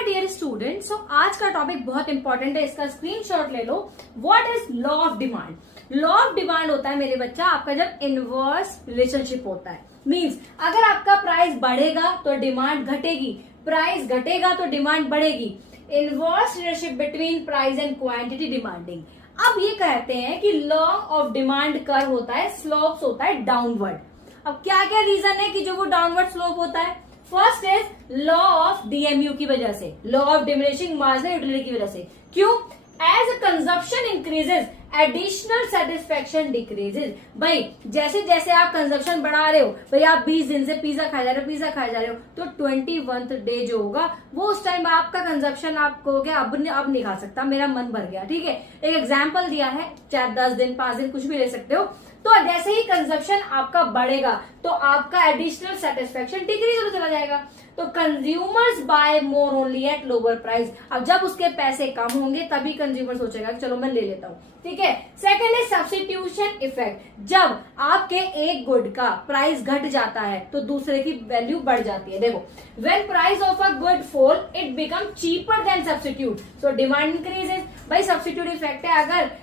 My dear student, सो आज का topic बहुत इंपॉर्टेंट है, इसका स्क्रीनशॉट ले लो। What is law of demand? Law of demand होता है मेरे बच्चा आपका जब इनवर्स रिलेशनशिप होता है। मींस अगर आपका प्राइस बढ़ेगा तो डिमांड घटेगी, प्राइस घटेगा तो डिमांड बढ़ेगी। Inverse relationship between price and quantity demanding. अब ये कहते हैं कि लॉ ऑफ डिमांड कर्व होता है, स्लोप्स होता है डाउनवर्ड। अब क्या क्या रीजन है कि जो वो डाउनवर्ड स्लोप होता है? First is law of DMU की वजह से, law of diminishing marginal utility की वजह से। क्यों? As consumption increases additional satisfaction decreases. भाई जैसे जैसे आप कंजप्शन बढ़ा रहे हो, भाई आप 20 दिन से पिज्जा खाए जा रहे हो, तो 21th डे जो होगा वो उस टाइम आपका कंजप्शन आप कहोगे अब नहीं खा सकता, मेरा मन भर गया। ठीक है, एक एग्जाम्पल दिया है, चाहे 10 दिन 5 दिन कुछ भी ले सकते हो। तो जैसे ही कंजप्शन आपका बढ़ेगा तो आपका एडिशनल सेटिस्फेक्शन डिक्रीज होता चला जाएगा। तो consumers buy more only at lower price. अब जब उसके पैसे कम होंगे तभी कंज्यूमर सोचेगा कि चलो मैं ले लेता हूँ। ठीक है। सेकंड है सब्स्टिट्यूशन इफेक्ट। जब आपके एक गुड का प्राइस घट जाता है तो दूसरे की वैल्यू बढ़ जाती है। देखो, when price of a good fall it become cheaper than substitute, so demand increases. भाई सब्स्टिट्यूट इफेक्ट है, अगर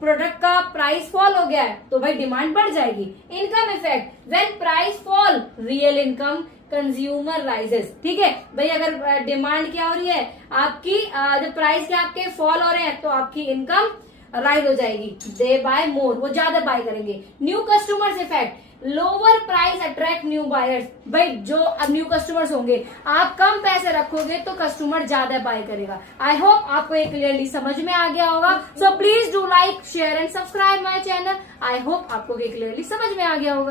प्रोडक्ट का प्राइस फॉल हो गया है तो भाई डिमांड बढ़ जाएगी। Income effect, when price fall real income consumer rises. ठीक है भाई, अगर डिमांड क्या हो रही है आपकी, जब प्राइस के आपके फॉल हो रहे हैं तो आपकी इनकम राइज हो जाएगी, दे बाय मोर, वो ज्यादा बाय करेंगे। New customers effect, lower price attract new buyers. भाई जो अब न्यू कस्टमर्स होंगे, आप कम पैसे रखोगे तो कस्टमर ज्यादा बाय करेगा। आई होप आपको ये क्लियरली समझ में आ गया होगा। So please do like share and subscribe my channel. I hope आपको ये क्लियरली समझ में आ गया होगा।